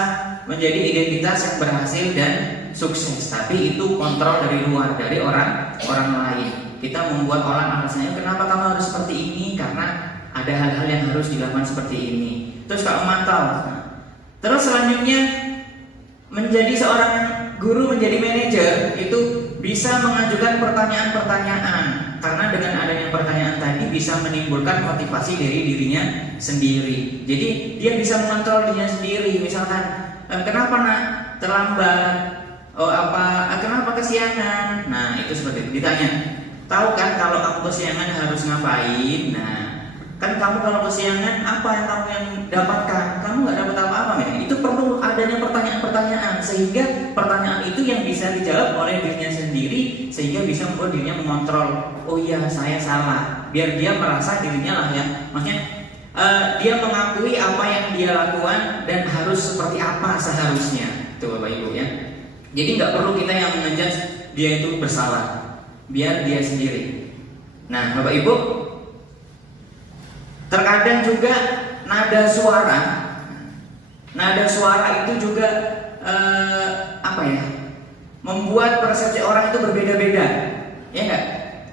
menjadi identitas yang berhasil dan sukses. Tapi itu kontrol dari luar, dari orang lain. Kita membuat orang alasannya, kenapa kamu harus seperti ini? Karena ada hal-hal yang harus dilakukan seperti ini. Terus kalau memantau, terus selanjutnya menjadi seorang guru, menjadi manajer, itu bisa mengajukan pertanyaan-pertanyaan. Karena dengan adanya pertanyaan tadi bisa menimbulkan motivasi dari dirinya sendiri. Jadi dia bisa mengontrol dirinya sendiri. Misalkan, kenapa nak terlambat? Kenapa kesiangan? Nah, itu seperti itu. Ditanya, tahu kan kalau kamu kesiangan harus ngapain? Nah, kan kamu kalau kesiangan apa yang kamu dapatkan? Kamu nggak dapat apa-apa, ya? Itu perlu adanya pertanyaan-pertanyaan, sehingga pertanyaan itu yang bisa dijawab oleh dirinya sendiri, sehingga bisa membuat dirinya mengontrol. Oh iya, saya salah. Biar dia merasa dirinya lah, ya, maksudnya dia mengakui apa yang dia lakukan dan harus seperti apa seharusnya. Itu Bapak Ibu ya. Jadi nggak perlu kita yang menjudge dia itu bersalah, biar dia sendiri. Nah, Bapak Ibu, terkadang juga nada suara itu juga membuat persepsi orang itu berbeda-beda, ya enggak?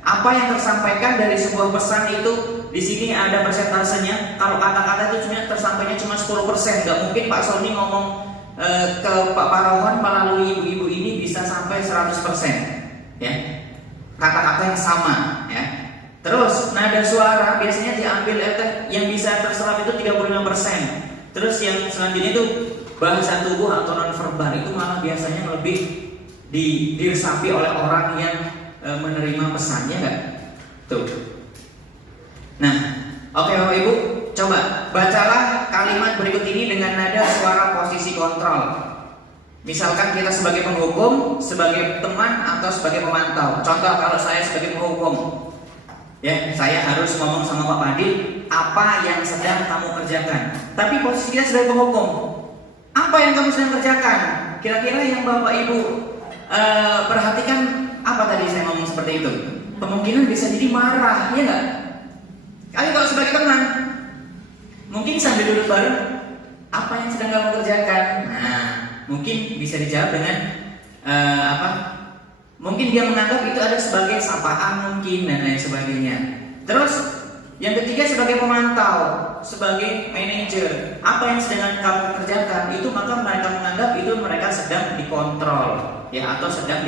Apa yang tersampaikan dari sebuah pesan itu di sini ada persentasenya. Kalau kata-kata itu cuma tersampainya cuma 10%, nggak mungkin Pak Sony ngomong ke Pak Parohon melalui ibu-ibu ini bisa sampai 100%, ya. Kata-kata yang sama, ya. Terus nada suara biasanya diambil yang bisa terserap itu 35%. Terus yang selanjutnya itu bahasa tubuh atau nonverbal, itu malah biasanya lebih diresapi oleh orang yang menerima pesannya, enggak? Tuh. Nah, oke Bapak Ibu, coba bacalah kalimat berikut ini dengan nada suara posisi kontrol. Misalkan kita sebagai penghukum, sebagai teman, atau sebagai pemantau. Contoh, kalau saya sebagai penghukum, ya, saya harus ngomong sama Pak Padil, apa yang sedang kamu kerjakan. Tapi posisi kita sebagai penghukum, apa yang kamu sedang kerjakan? Kira-kira yang Bapak Ibu perhatikan apa tadi saya ngomong seperti itu? Kemungkinan bisa jadi marah, ya nggak? Ayo kalau sebagai teman, mungkin sambil duduk bareng, apa yang sedang kamu kerjakan? Nah, mungkin bisa dijawab dengan mungkin dia menganggap itu ada sebagai sapaan mungkin dan lain sebagainya. Terus yang ketiga sebagai pemantau, sebagai manajer, apa yang sedang kamu kerjakan itu, maka mereka menganggap itu mereka sedang dikontrol, ya, atau sedang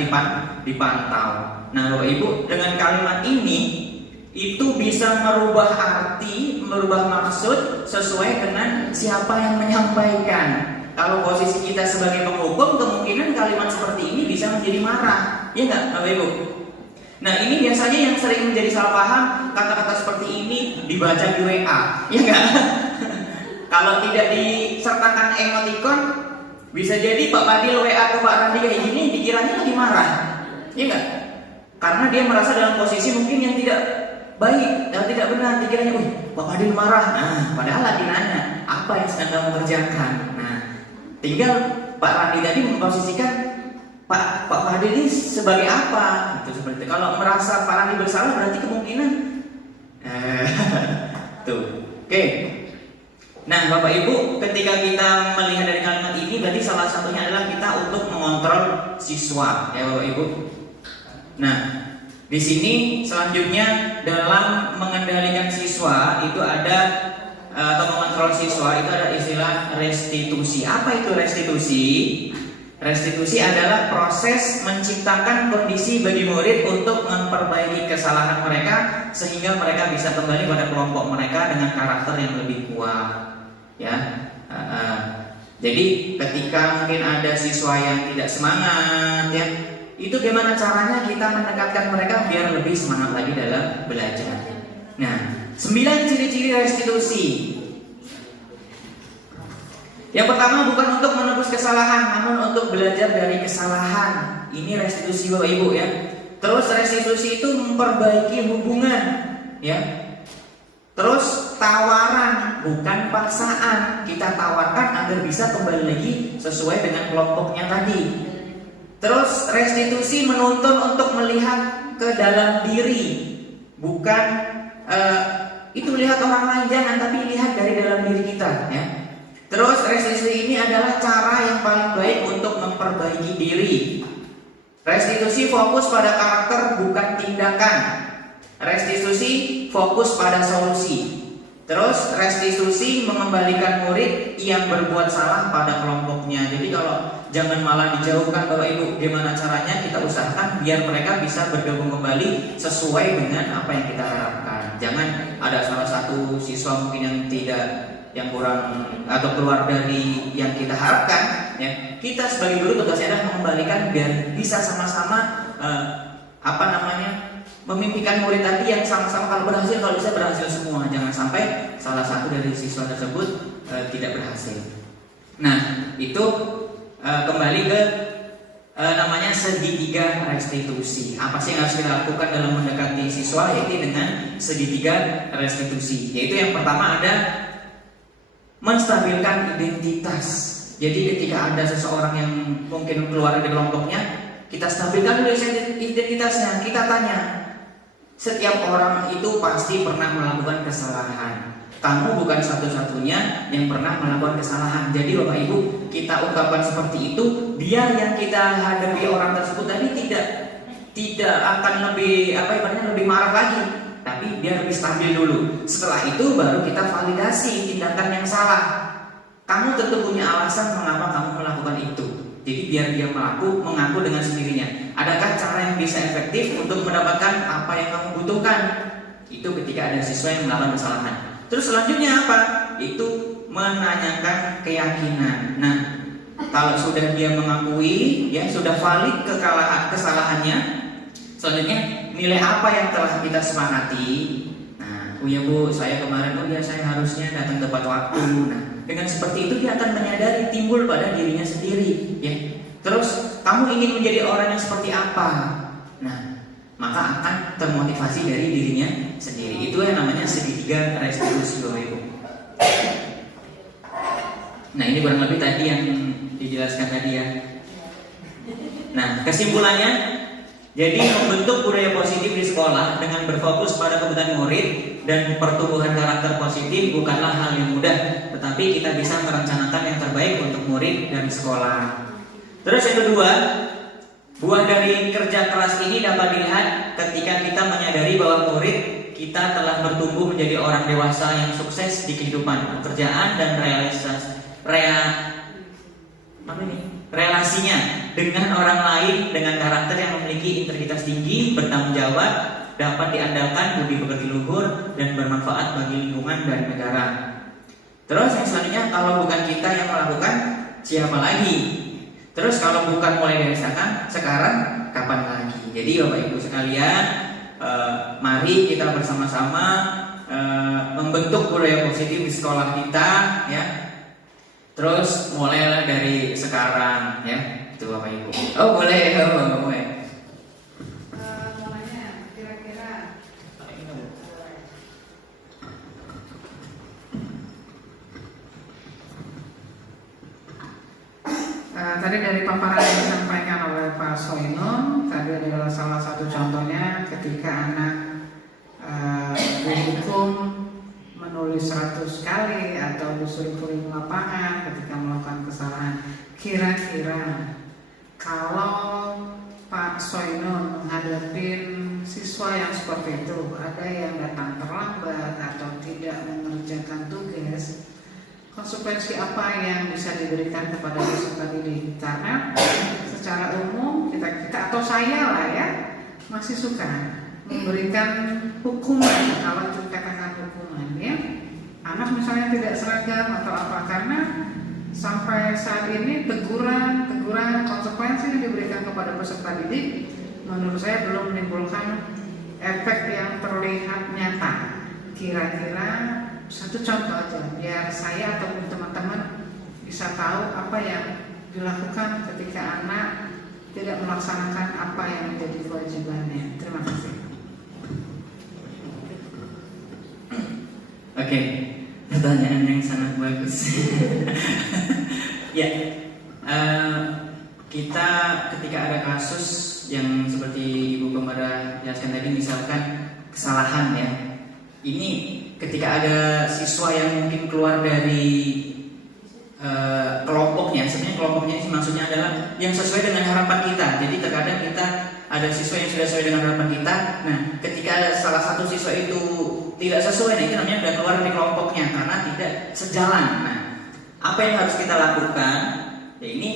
dipantau. Nah, Bapak Ibu, dengan kalimat ini itu bisa merubah arti, merubah maksud sesuai dengan siapa yang menyampaikan. Kalau posisi kita sebagai penghukum, kemungkinan kalimat seperti ini bisa menjadi marah, ya nggak, Bapak Ibu? Nah, ini biasanya yang sering menjadi salah paham, kata-kata seperti ini dibaca di WA, ya nggak? Kalau tidak disertakan emoticon, bisa jadi Pak Padil WA ke Pak Randi kayak gini, dikiranya lagi marah, ya nggak? Karena dia merasa dalam posisi mungkin yang tidak baik dan tidak benar, dikiranya, Pak Padil marah. Nah, padahal lagi nanya, apa yang sedang kamu kerjakan? Nah, tinggal Pak Randi tadi memposisikan Pak Padil ini sebagai apa? Itu seperti itu. Kalau merasa Pak Randi bersalah, berarti kemungkinan tuh. Oke. Nah, Bapak Ibu, ketika kita melihat dari kalimat ini, berarti salah satunya adalah kita untuk mengontrol siswa, ya Bapak Ibu. Nah, Di sini selanjutnya dalam mengendalikan siswa itu ada atau mengontrol siswa itu ada istilah restitusi. Apa itu restitusi? Restitusi adalah proses menciptakan kondisi bagi murid untuk memperbaiki kesalahan mereka sehingga mereka bisa kembali pada kelompok mereka dengan karakter yang lebih kuat. Ya, jadi ketika mungkin ada siswa yang tidak semangat, ya, itu gimana caranya kita mendekatkan mereka biar lebih semangat lagi dalam belajar. Nah, 9 ciri-ciri restitusi. Yang pertama bukan untuk menebus kesalahan, namun untuk belajar dari kesalahan. Ini restitusi Bapak Ibu ya. Terus restitusi itu memperbaiki hubungan, ya. Terus tawaran, bukan paksaan. Kita tawarkan agar bisa kembali lagi sesuai dengan kelompoknya tadi. Terus restitusi menuntun untuk melihat ke dalam diri, bukan itu lihat orang lain, jangan, tapi lihat dari dalam diri kita, ya. Terus restitusi ini adalah cara yang paling baik untuk memperbaiki diri. Restitusi fokus pada karakter bukan tindakan. Restitusi fokus pada solusi. Terus restitusi mengembalikan murid yang berbuat salah pada kelompoknya. Jadi kalau jangan malah dijauhkan Bapak Ibu, gimana caranya kita usahakan biar mereka bisa bergabung kembali sesuai dengan apa yang kita harapkan. Jangan ada salah satu siswa mungkin yang kurang atau keluar dari yang kita harapkan, ya. Kita sebagai guru tugasnya adalah mengembalikan biar bisa sama-sama memimpikan murid tadi yang sama-sama kalau berhasil, kalau bisa berhasil semua. Jangan sampai salah satu dari siswa tersebut tidak berhasil. Nah, itu kembali ke namanya segitiga restitusi. Apa sih yang harus kita lakukan dalam mendekati siswa? Yaitu dengan segitiga restitusi. Yaitu yang pertama ada menstabilkan identitas. Jadi ketika ada seseorang yang mungkin keluar dari kelompoknya, kita stabilkan dulu identitasnya. Kita tanya, setiap orang itu pasti pernah melakukan kesalahan. Kamu bukan satu-satunya yang pernah melakukan kesalahan. Jadi Bapak Ibu, kita ungkapkan seperti itu biar yang kita hadapi orang tersebut tadi tidak akan lebih marah lagi, tapi biar lebih stabil dulu. Setelah itu baru kita validasi tindakan yang salah. Kamu tentu punya alasan mengapa kamu melakukan itu. Jadi biar dia mengaku dengan sendirinya. Adakah cara yang bisa efektif untuk mendapatkan apa yang kamu butuhkan? Itu ketika ada siswa yang melakukan kesalahan. Terus selanjutnya apa? Itu menanyakan keyakinan. Nah, kalau sudah dia mengakui, ya sudah valid kesalahannya, selanjutnya nilai apa yang telah kita sepakati. Nah, ya Bu, saya kemarin saya harusnya datang tepat waktu. Nah, dengan seperti itu dia akan menyadari, timbul pada dirinya sendiri, ya. Terus kamu ingin menjadi orang yang seperti apa? Nah, maka akan termotivasi dari dirinya sendiri. Itu yang namanya segitiga restitusi Bapak Ibu. Nah, ini kurang lebih tadi yang dijelaskan tadi ya. Nah, kesimpulannya, jadi membentuk budaya positif di sekolah dengan berfokus pada kebutuhan murid dan pertumbuhan karakter positif bukanlah hal yang mudah, tetapi kita bisa merencanakan yang terbaik untuk murid dan sekolah. Terus yang kedua, buah dari kerja keras ini dapat dilihat ketika kita menyadari bahwa murid kita telah bertumbuh menjadi orang dewasa yang sukses di kehidupan, pekerjaan, dan relasinya dengan orang lain dengan karakter yang memiliki integritas tinggi, bertanggung jawab, dapat diandalkan, budi pekerti luhur, dan bermanfaat bagi lingkungan dan negara. Terus yang selanjutnya, kalau bukan kita yang melakukan, siapa lagi? Terus kalau bukan mulai dari sekarang, kapan lagi? Jadi Bapak Ibu sekalian, mari kita bersama-sama membentuk budaya positif di sekolah kita, ya. Terus mulailah dari sekarang, ya. Itu Bapak Ibu. Oh boleh. Namanya kira-kira tadi dari paparan yang disampaikan oleh Pak Soinon, tadi adalah salah satu contohnya ketika anak dihukum menulis 100 kali atau disuruh keliling lapangan ketika melakukan kesalahan. Kira-kira kalau Pak Soinon menghadapi siswa yang seperti itu, ada yang datang terlambat atau tidak mengerjakan tugas, konsekuensi apa yang bisa diberikan kepada peserta didik? Karena secara umum kita atau saya lah ya masih suka memberikan hukuman, kalau dikatakan hukuman ya, anak misalnya tidak seragam atau apa, karena sampai saat ini teguran konsekuensi yang diberikan kepada peserta didik menurut saya belum menimbulkan efek yang terlihat nyata. Kira-kira satu contoh aja biar saya ataupun teman-teman bisa tahu apa yang dilakukan ketika anak tidak melaksanakan apa yang menjadi kewajibannya. Terima kasih. Oke, pertanyaan yang sangat bagus. Ya, kita ketika ada kasus yang seperti Ibu Pembara jelaskan tadi, misalkan kesalahan ya, ini ketika ada siswa yang mungkin keluar dari kelompoknya, sebenarnya kelompoknya ini maksudnya adalah yang sesuai dengan harapan kita. Jadi terkadang kita ada siswa yang sudah sesuai dengan harapan kita. Nah, ketika salah satu siswa itu tidak sesuai, nah itu namanya sudah keluar dari kelompoknya karena tidak sejalan. Nah, apa yang harus kita lakukan? Ya ini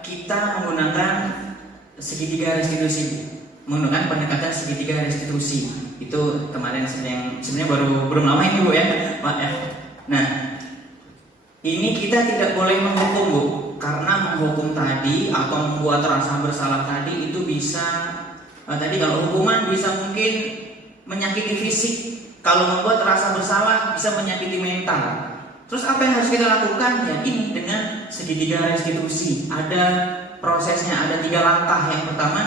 kita menggunakan segitiga restitusi, menggunakan pendekatan segitiga restitusi. Itu kemarin yang sebenarnya belum lama ini Bu ya, Pak ya. Nah, ini kita tidak boleh menghukum Bu, karena menghukum tadi atau membuat rasa bersalah tadi itu bisa tadi kalau hukuman bisa mungkin menyakiti fisik, kalau membuat rasa bersalah bisa menyakiti mental. Terus apa yang harus kita lakukan? Ya ini dengan segitiga restitusi. Ada prosesnya, ada 3 langkah. Yang pertama,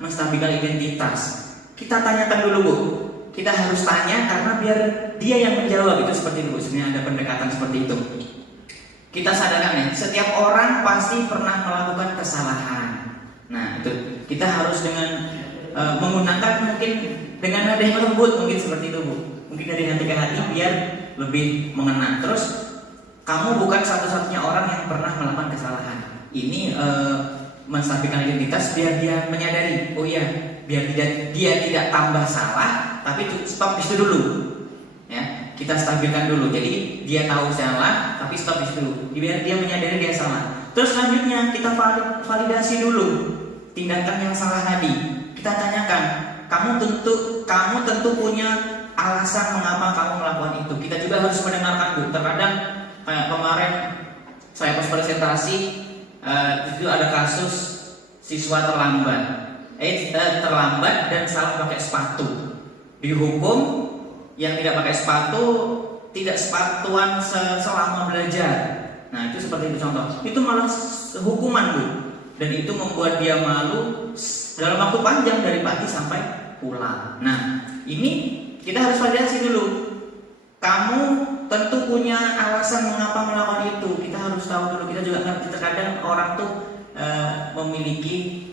menstabilkan identitas. Kita tanyakan dulu Bu. Kita harus tanya karena biar dia yang menjawab, itu seperti itu Bu. Sebenarnya ada pendekatan seperti itu. Kita sadarkan ya, setiap orang pasti pernah melakukan kesalahan. Nah itu kita harus dengan menggunakan mungkin dengan nada yang lembut, mungkin seperti itu Bu. Mungkin dari hati ke hati biar lebih mengena. Terus kamu bukan satu-satunya orang yang pernah melakukan kesalahan. Ini menstabilkan identitas biar dia menyadari, oh iya, biar dia tidak tambah salah, tapi stop di situ dulu. Ya, kita stabilkan dulu. Jadi dia tahu salah, tapi stop di situ dulu. Biar dia menyadari dia salah. Terus selanjutnya kita validasi dulu tindakan yang salah tadi. Kita tanyakan, kamu tentu punya alasan mengapa kamu melakukan itu. Kita juga harus mendengarkan Bu. Terkadang kayak kemarin saya pas presentasi itu ada kasus siswa terlambat dan salah pakai sepatu. Dihukum yang tidak pakai sepatu, tidak sepatuan selama belajar. Nah itu seperti itu contoh. Itu malah hukuman Bu. Dan itu membuat dia malu dalam waktu panjang dari pagi sampai pulang. Nah ini kita harus validasi dulu. Kamu tentu punya alasan mengapa melakukan itu. Kita harus tahu dulu. Kita juga ngerti terkadang orang tuh memiliki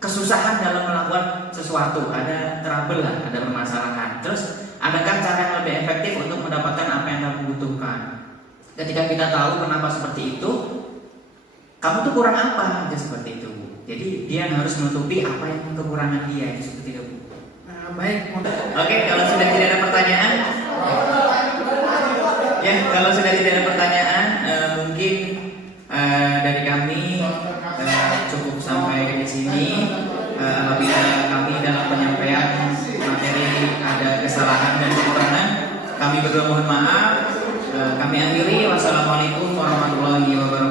kesusahan dalam melakukan sesuatu. Ada trouble lah, ada permasalahan. Terus adakah cara yang lebih efektif untuk mendapatkan apa yang kamu butuhkan? Ketika kita tahu kenapa seperti itu, kamu tuh kurang apa? Itu seperti itu. Jadi dia harus menutupi apa yang kekurangan dia. Itu seperti itu. Baik. Oke, kalau sudah tidak ada pertanyaan, ya kalau sudah tidak ada pertanyaan, mungkin dari kami cukup sampai di sini. Apabila kami dalam penyampaian materi ada kesalahan dan kekurangan, kami berdua mohon maaf. Kami akhiri. Wassalamualaikum warahmatullahi wabarakatuh.